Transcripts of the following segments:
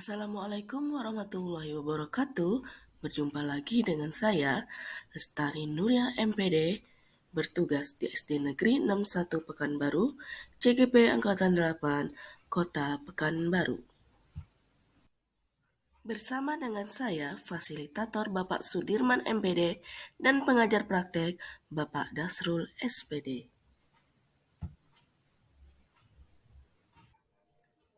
Assalamualaikum warahmatullahi wabarakatuh. Berjumpa lagi dengan saya, Lestari Nuria MPD, bertugas di SD Negeri 61 Pekanbaru, CGP Angkatan 8, Kota Pekanbaru. Bersama dengan saya, fasilitator Bapak Sudirman MPD dan pengajar praktek Bapak Dasrul SPD.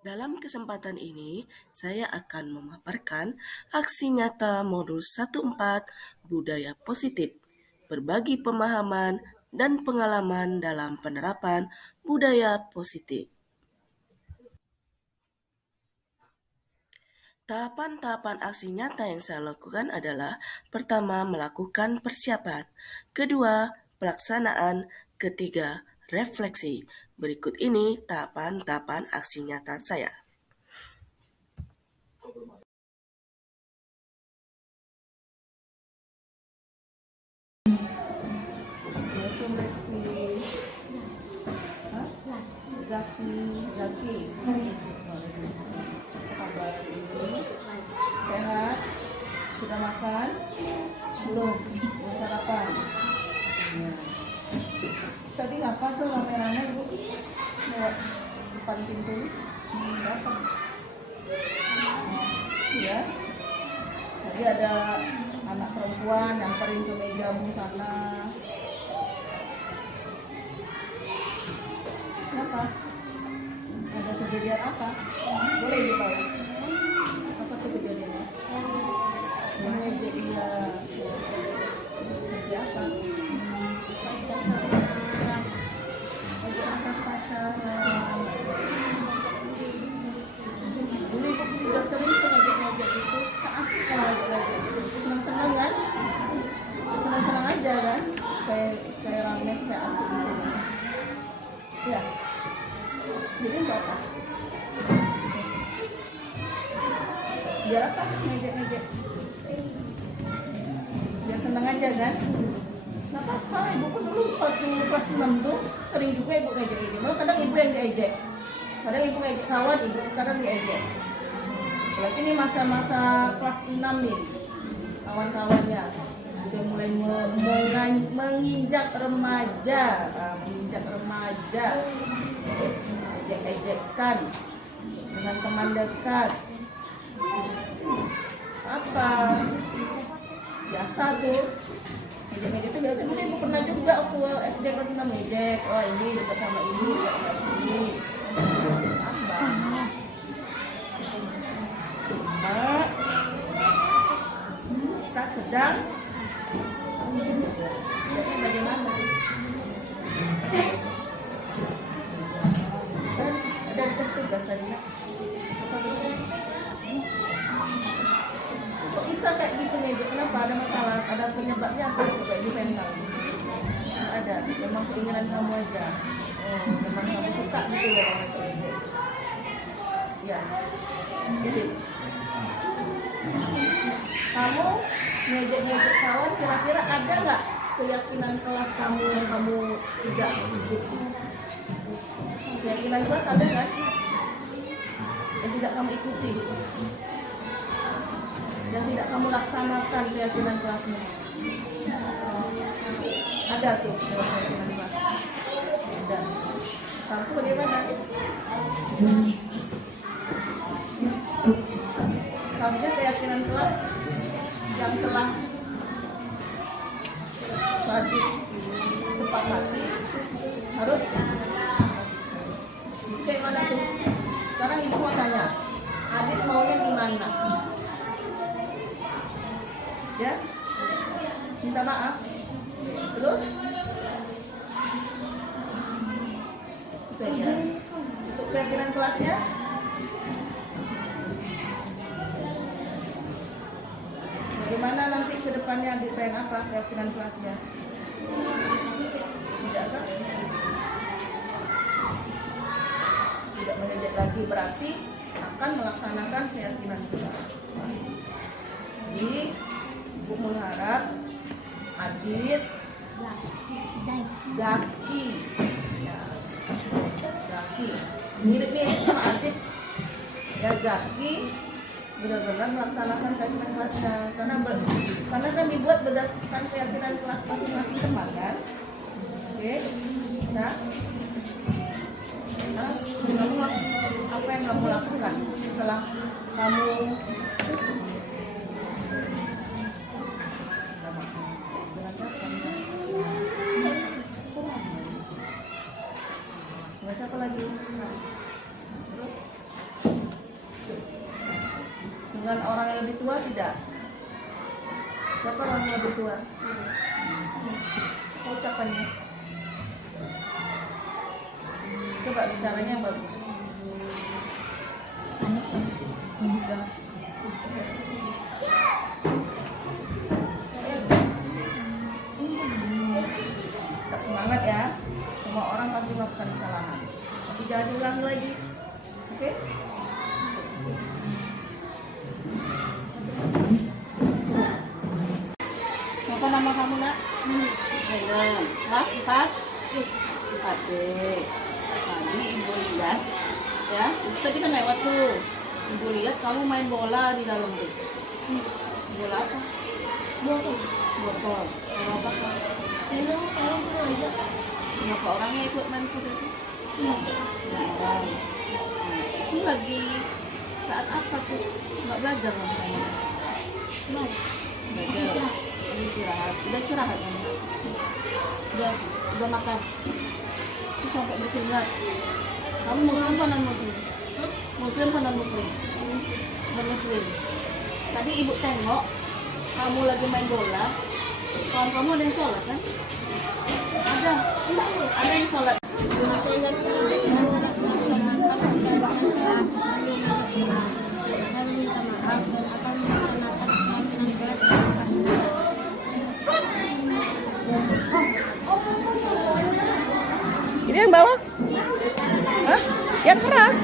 Dalam kesempatan ini, saya akan memaparkan aksi nyata modul 14 Budaya Positif, berbagi pemahaman dan pengalaman dalam penerapan budaya positif. Tahapan-tahapan aksi nyata yang saya lakukan adalah: pertama, melakukan persiapan; kedua, pelaksanaan; ketiga, refleksi. Berikut ini tahapan-tahapan aksi nyata saya. Zaki. Kabar ini sehat? Sudah makan? Belum sarapan? Tadi apa tuh rame-rame Bu? Lewat depan pintu? Apa? Iya. Tadi ada anak perempuan yang nyamperin ke mejamu sana. Kenapa? Ada kejadian apa? Boleh ditahu? Apa tuh kejadiannya? Ngejek dia. Ngejek apa? Ngejek angkat pacaran. Dulu udah sering tuh ngejek-ngejek gitu. Tak asik kalau ngejek-ngejek gitu. Senang-senang kan? Senang-senang aja kan? Kayak rame, kayak asik gitu. Ya. Jadi apa? Biar apa? Ngejek-ngejek. Biar senang aja kan? Nggak apa-apa, ibu pun dulu waktu kelas 6 tuh sering juga ibu ngejek-ngejek. Malah kadang ibu yang diejek. Kadang ibu ngejek kawan, ibu kadang diejek. Berarti ini masa-masa kelas 6 nih, kawan-kawannya udah mulai menginjak remaja, ejek-ejekan dengan teman dekat. Apa? Biasa tuh. Ejek-ejek itu biasa. Mungkin ibu pernah juga waktu SD kelas 6 ejek. Oh ini dekat sama ini, dekat sama ini. Apa? Kita sedang bagaimana? Ada tugas tadi. Kok bisa kayak gitu nih? Kenapa? Ada masalah? Ada penyebabnya apa? Coba ibu pengen tahu. Ada. Memang keinginan kamu aja. Oh, memang kamu suka gitu ya orang itu. Ya. Jadi kamu ngejek-ngejek kawan, kira-kira ada nggak keyakinan kelas kamu yang kamu tidak ikuti? Keyakinan kelas ada kan? Yang tidak kamu ikuti, yang tidak kamu laksanakan keyakinan kelasnya. Ada tuh keyakinan kelas. Ada. Satu bagaimana? Selanjutnya keyakinan kelas yang telah tadi sepakati harus kayak mana tuh? Sekarang ibu mau tanya, adik maunya gimana? Ya, minta maaf. Terus untuk keyakinan kelasnya bagaimana nanti ke depannya adik pengen apa keyakinan kelasnya? Tidak kan? Tidak mengejek lagi, berarti akan melaksanakan keyakinan kelas. Jadi ibu mengharap Adit Zaki. Ya. Zaki. Mirip-mirip sama Adit. Ya, Zaki benar-benar melaksanakan keyakinan kelasnya karena kan dibuat berdasarkan keyakinan kelas masing-masing teman kan. Oke, bisa. Nah, kamu apa yang kamu lakukan setelah kamu baca apa lagi? Terus dengan orang yang lebih tua tidak? Siapa orang yang lebih tua? Ucapannya. Coba bicaranya yang bagus. Tetap semangat ya. Semua orang pasti melakukan kesalahan. Tapi jangan diulangi lagi. Oke? Siapa nama kamu, Nak? Helen. Kelas 4? 4D. Tadi Ibu lihat, ya, tadi kan lewat tuh. Ibu lihat kamu main bola di dalam tuh. Bola apa? Botol. Botol. Bola apa? Kenapa orangnya ikut main kuda itu? Orang. Ini lagi saat apa tuh? Nggak belajar kan kamu? Belajar. Istirahat. Udah istirahat kan? Udah makan. Terus sampai berkeringat. Kamu muslim apa non muslim? Muslim apa non muslim? Non muslim. Tadi ibu tengok kamu lagi main bola. Kawan kamu ada yang sholat kan? Ada yang sholat. Ini yang bawah? Hah? Yang keras?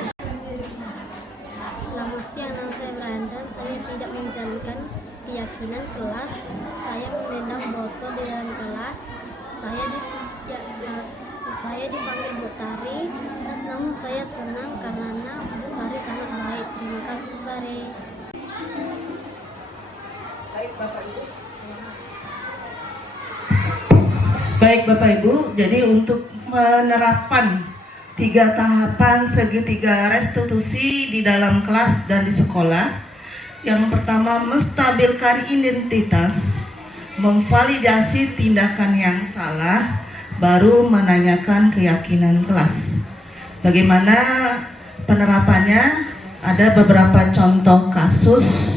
Selamat siang, nama saya Brandon. Saya tidak menjalankan keyakinan kelas. Saya menendang botol di dalam kelas. Saya dipanggil Bu Tari. Namun saya senang karena Bu Tari sangat baik. Terima kasih Bu Tari. Baik Bapak Ibu. Baik Bapak Ibu, jadi untuk penerapan 3 tahapan segitiga restitusi di dalam kelas dan di sekolah. Yang pertama, menstabilkan identitas, memvalidasi tindakan yang salah, baru menanyakan keyakinan kelas. Bagaimana penerapannya? Ada beberapa contoh kasus.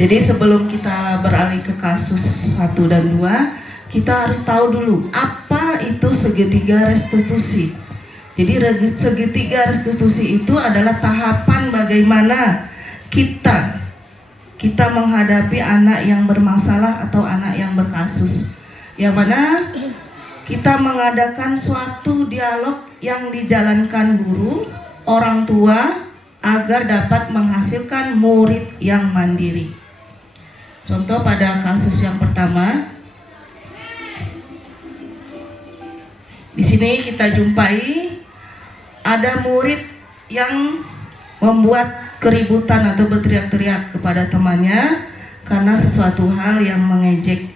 Jadi sebelum kita beralih ke kasus 1 dan 2, kita harus tahu dulu apa itu segitiga restitusi. Jadi segitiga restitusi itu adalah tahapan bagaimana kita menghadapi anak yang bermasalah atau anak yang berkasus. Yang mana kita mengadakan suatu dialog yang dijalankan guru, orang tua agar dapat menghasilkan murid yang mandiri. Contoh pada kasus yang pertama, di sini kita jumpai ada murid yang membuat keributan atau berteriak-teriak kepada temannya karena sesuatu hal yang mengejek,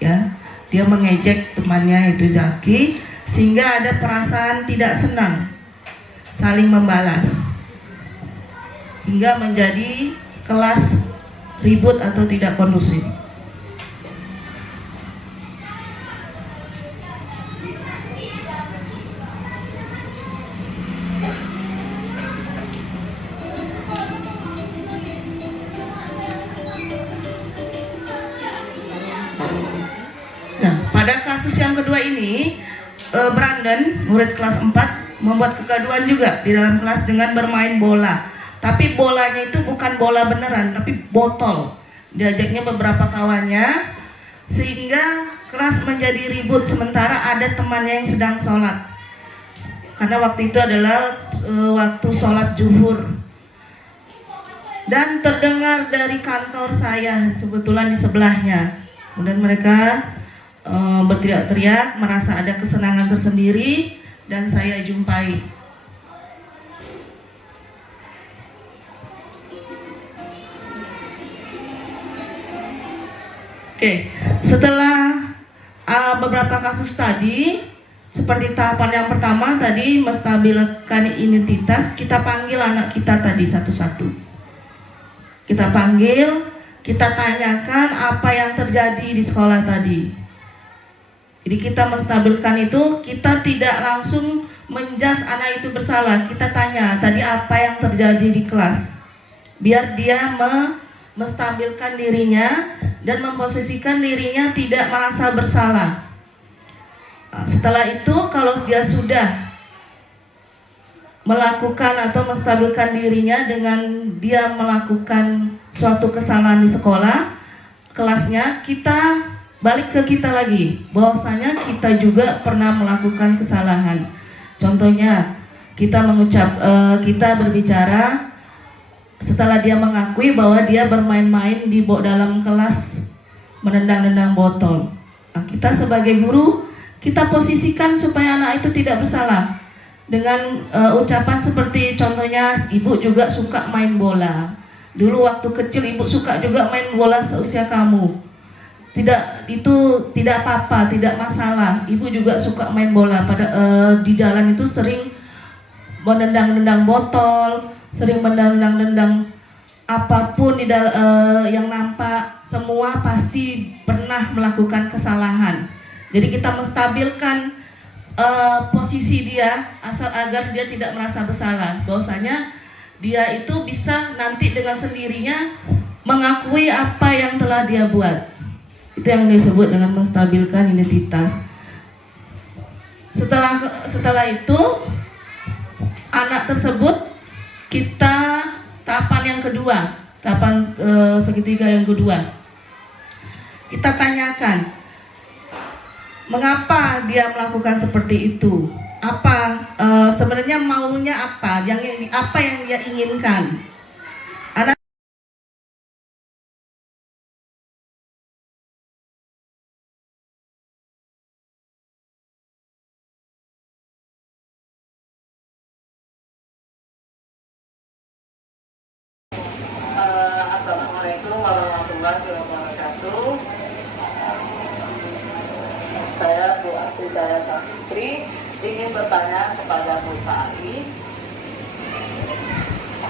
ya, dia mengejek temannya itu Zaki, sehingga ada perasaan tidak senang, saling membalas, hingga menjadi kelas ribut atau tidak kondusif. Nah, pada kasus yang kedua ini, Brandon, murid kelas 4, membuat kegaduhan juga di dalam kelas dengan bermain bola. Tapi bolanya itu bukan bola beneran, tapi botol. Diajaknya beberapa kawannya, sehingga kelas menjadi ribut sementara ada temannya yang sedang sholat. Karena waktu itu adalah waktu sholat zuhur. Dan terdengar dari kantor saya, kebetulan di sebelahnya. Kemudian mereka berteriak-teriak, merasa ada kesenangan tersendiri, dan saya jumpai. Oke, setelah beberapa kasus tadi, seperti tahapan yang pertama tadi menstabilkan identitas, kita panggil anak kita tadi satu-satu. Kita panggil, kita tanyakan apa yang terjadi di sekolah tadi. Jadi kita menstabilkan itu, kita tidak langsung menjas anak itu bersalah. Kita tanya tadi apa yang terjadi di kelas, biar dia menstabilkan dirinya dan memposisikan dirinya tidak merasa bersalah. Setelah itu, kalau dia sudah melakukan atau menstabilkan dirinya dengan dia melakukan suatu kesalahan di sekolah, kelasnya, kita balik ke kita lagi, bahwasanya kita juga pernah melakukan kesalahan. Contohnya, kita berbicara setelah dia mengakui bahwa dia bermain-main di dalam kelas, menendang-nendang botol. Nah, kita sebagai guru, kita posisikan supaya anak itu tidak bersalah dengan ucapan seperti contohnya, ibu juga suka main bola. Dulu waktu kecil ibu suka juga main bola seusia kamu. Itu tidak apa-apa, tidak masalah. Ibu juga suka main bola. Di jalan itu sering menendang-nendang botol, sering menendang-nendang apapun yang nampak. Semua pasti pernah melakukan kesalahan. Jadi kita menstabilkan posisi dia agar dia tidak merasa bersalah, bahwasanya dia itu bisa nanti dengan sendirinya mengakui apa yang telah dia buat. Itu yang disebut dengan menstabilkan identitas. Setelah itu, anak tersebut kita tahapan yang kedua, tahapan segitiga yang kedua, kita tanyakan mengapa dia melakukan seperti itu, sebenarnya maunya apa yang dia inginkan. Anak Assalamualaikum warahmatullahi wabarakatuh. Saya Bu Asridaya Saputri ingin bertanya kepada Bu Fai,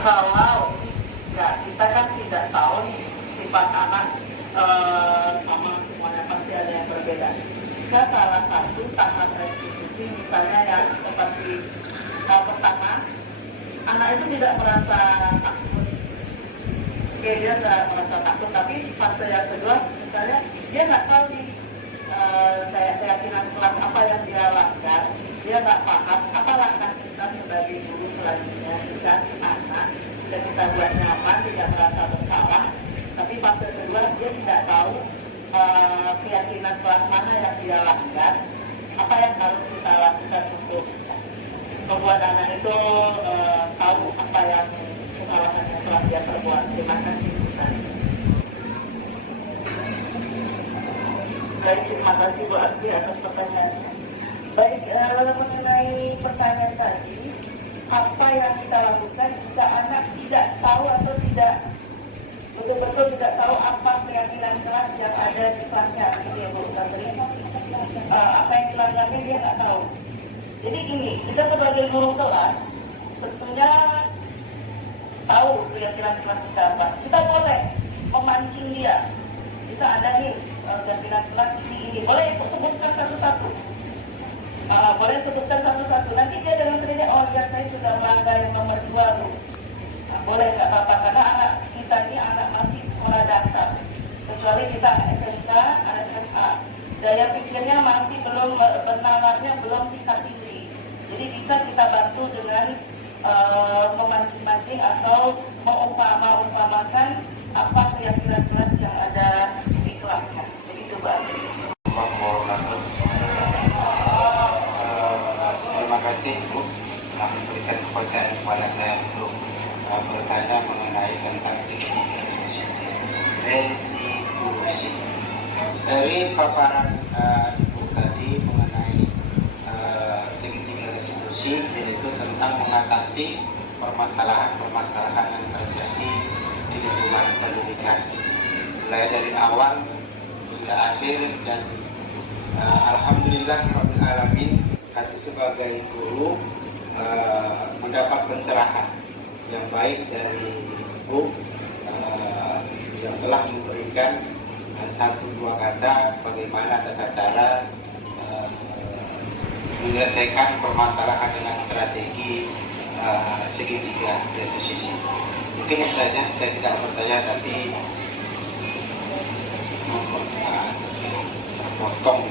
kalau ya kita kan tidak tahu nih sifat anak sama semuanya pasti ada yang berbeda. Jika salah satu tahap restitusi misalnya yang seperti pertama, anak itu tidak merasa takut. Oke, dia nggak merasa takut, tapi fase yang kedua misalnya dia nggak tahu nih keyakinan kelas apa yang dia lakukan, dia nggak paham apa langkah kita sebagai guru selanjutnya jika anak sudah kita buat nyaman, tidak merasa bersalah, tapi fase kedua dia tidak tahu keyakinan kelas mana yang dia lakukan, apa yang harus kita lakukan untuk membuat anak itu tahu apa yang kesalahan yang telah dia perbuat. Terima kasih. Baik, terima kasih Bu Asri atas pertanyaannya. Baik, mengenai pertanyaan tadi, apa yang kita lakukan jika anak tidak tahu atau tidak betul-betul tidak tahu apa keyakinan kelas yang ada di kelasnya, ini ya Bu Asri. Apa yang dilanggarnya dia nggak tahu. Jadi gini, kita sebagai guru kelas tentunya tahu keyakinan kelas kita apa. Kita boleh memancing dia. Kita ada nih keyakinan kelas ini. Boleh sebutkan satu-satu. Boleh sebutkan satu-satu. Nanti dia dengan sendirinya, oh ya saya sudah melanggar yang nomor 2 Bu. Nah, boleh nggak apa-apa karena anak kita ini anak masih sekolah dasar. Kecuali kita SMK, anak SMA. Daya pikirnya masih belum bernalarnya belum tingkat tinggi. Jadi bisa kita bantu dengan memancing-mancing atau mengumpamakan apa keyakinan kelas yang ada di kelasnya. Jadi coba. restitusi. Dari paparan Ibu tadi mengenai segitiga restitusi, yaitu tentang mengatasi permasalahan-permasalahan yang terjadi di lingkungan pendidikan, mulai dari awal hingga akhir, dan alhamdulillah rabbil alamin, kami sebagai guru mendapat pencerahan yang baik dari Ibu yang telah memberikan satu dua kata bagaimana tata cara menyelesaikan permasalahan dengan strategi segitiga restitusi. Mungkin itu saja, saya tidak bertanya tapi potong.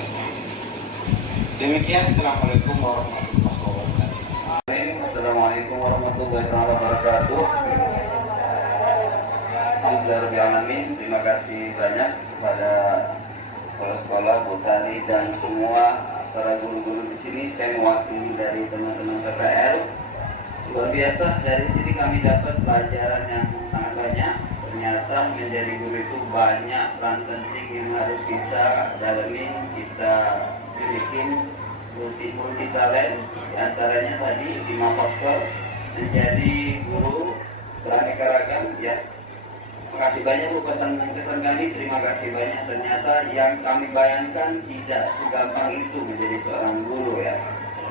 Demikian, Assalamualaikum warahmatullahi wabarakatuh. Assalamualaikum warahmatullahi wabarakatuh. Alhamdulillahirrahmanirrahim. Terima kasih banyak kepada kepala sekolah, Bu Tani, dan semua para guru-guru di sini. Saya mewakili dari teman-teman PPL. Luar biasa, dari sini kami dapat pelajaran yang sangat banyak. Ternyata menjadi guru itu banyak peran penting yang harus kita dalami, kita miliki, multi talent. Di antaranya tadi 5 faktor menjadi guru beraneka ragam, ya. Terima kasih banyak Bu kesan kami, terima kasih banyak. Ternyata yang kami bayangkan tidak segampang itu menjadi seorang guru, ya.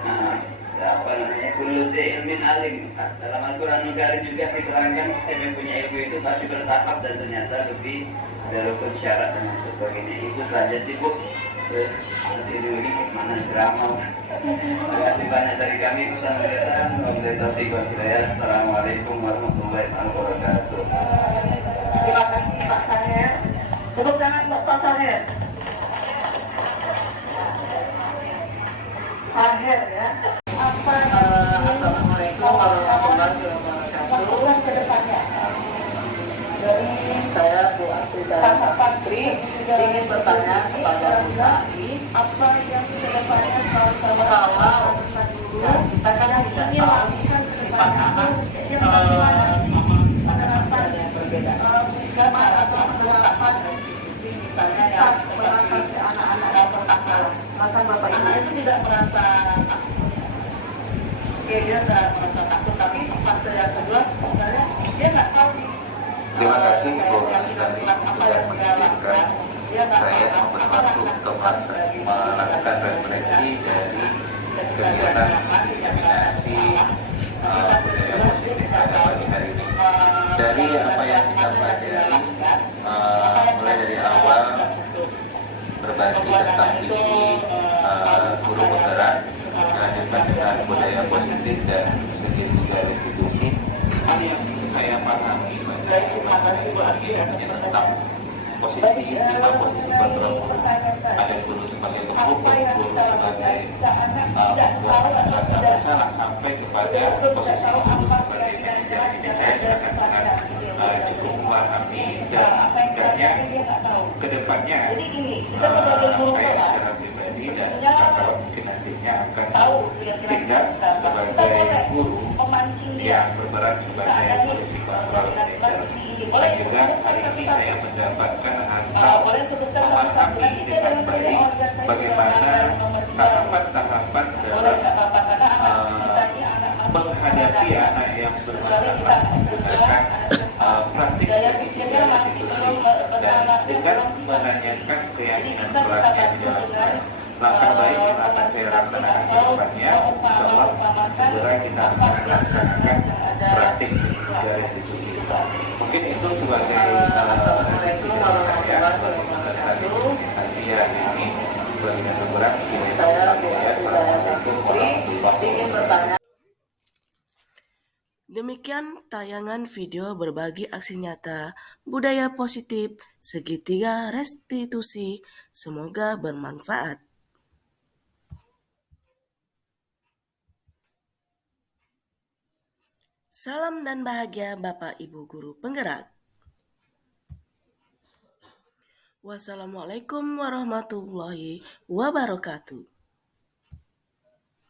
Nah, apa namanya, kullu zi ilmin alim. Dalam Al-Quran Karim juga diterangkan setiap yang punya ilmu itu pasti bertahap, dan ternyata lebih ada rukun syarat dan sebagainya. Itu saja sih Bu. Nanti dulu ini mana drama. Terima kasih banyak dari kami, pesan-pesan. Assalamualaikum warahmatullahi wabarakatuh. Terima kasih Pak Saher. Tepuk tangan untuk Pak Saher. Saher, ya. Assalamualaikum warahmatullahi wabarakatuh. Ke depannya. Saya Bu Asrita Kakak Patri ingin bertanya kepada Bu Tani, apa yang kedepannya sama-sama kalau kita kan tidak tahu sifat anak penerapan yang berbeda. Atau penerapan misalnya yang seperti anak-anak yang pertama, maka Bapak Ibu itu tidak merasa takut. Oke, dia tidak merasa takut, tapi fase yang kedua misalnya dia nggak tahu nih. Terima kasih Bu Astari sudah mengizinkan saya memberi waktu untuk melakukan refleksi dari kegiatan diseminasi budaya positif pada pagi hari ini. Dari apa yang kita pelajari, mulai dari awal berbagi tentang visi guru penggerak, dilanjutkan dengan budaya positif dan segitiga restitusi. Hal yang saya pahami Terima kasih Bu Asri atas tentang posisi posisi berkelompok, ada guru sebagai pemukul, guru sebagai membuat rasa bersalah, sampai kepada posisi guru sebagai manajer. Ini saya sangat cukup memahami, dan hendaknya kedepannya saya secara pribadi dan kalau mungkin nantinya akan tindak sebagai guru yang berperan sebagai polisi kontrol manager. Dan juga hari ini saya mendapatkan atau memahami dengan baik bagaimana tahapan-tahapan dalam menghadapi anak yang bermasalah menggunakan praktik segitiga restitusi, dan dengan menanyakan keyakinan kelas yang dijalankan. Langkah baik yang akan saya laksanakan ke depannya, insya Allah segera kita akan melaksanakan praktik segitiga restitusi. Mungkin itu sebagai presentasi yang ini sebagai bergerak. Assalamualaikum warahmatullahi wabarakatuh. Demikian tayangan video berbagi aksi nyata budaya positif segitiga restitusi. Semoga bermanfaat. Salam dan bahagia Bapak Ibu Guru Penggerak. Wassalamualaikum warahmatullahi wabarakatuh.